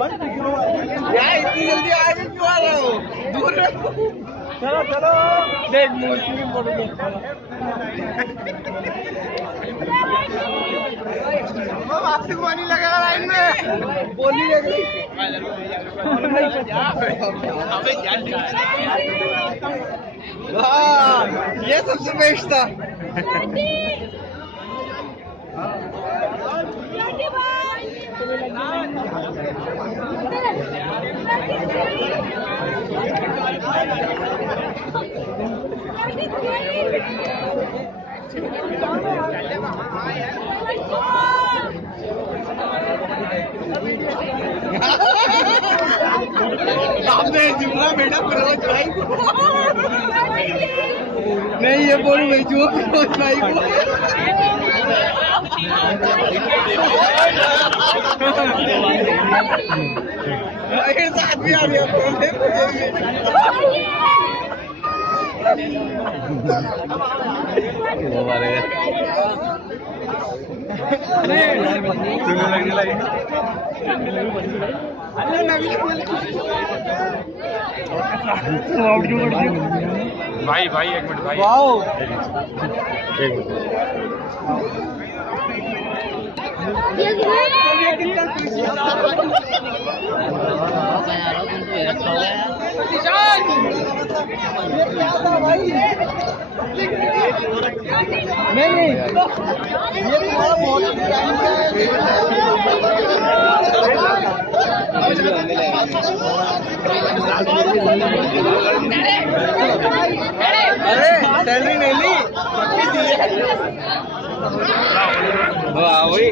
यार इतनी जल्दी आगे क्यों आ रहे हो? दूर रहो। चलो चलो देख मूर्ति की फोटो आपसे पानी लगा लाइन में बोली लग रही। हाँ ये सबसे बेस्ट था। आपने जुमला बेटा पूरा भाई को नहीं ये बोलू भाई जो भाई को साथ भी आ गया भाई भाई एक मिनट भाई एक मिनट नहीं ये तुम्हारा बहुत अरे सैलरी नहीं ली वही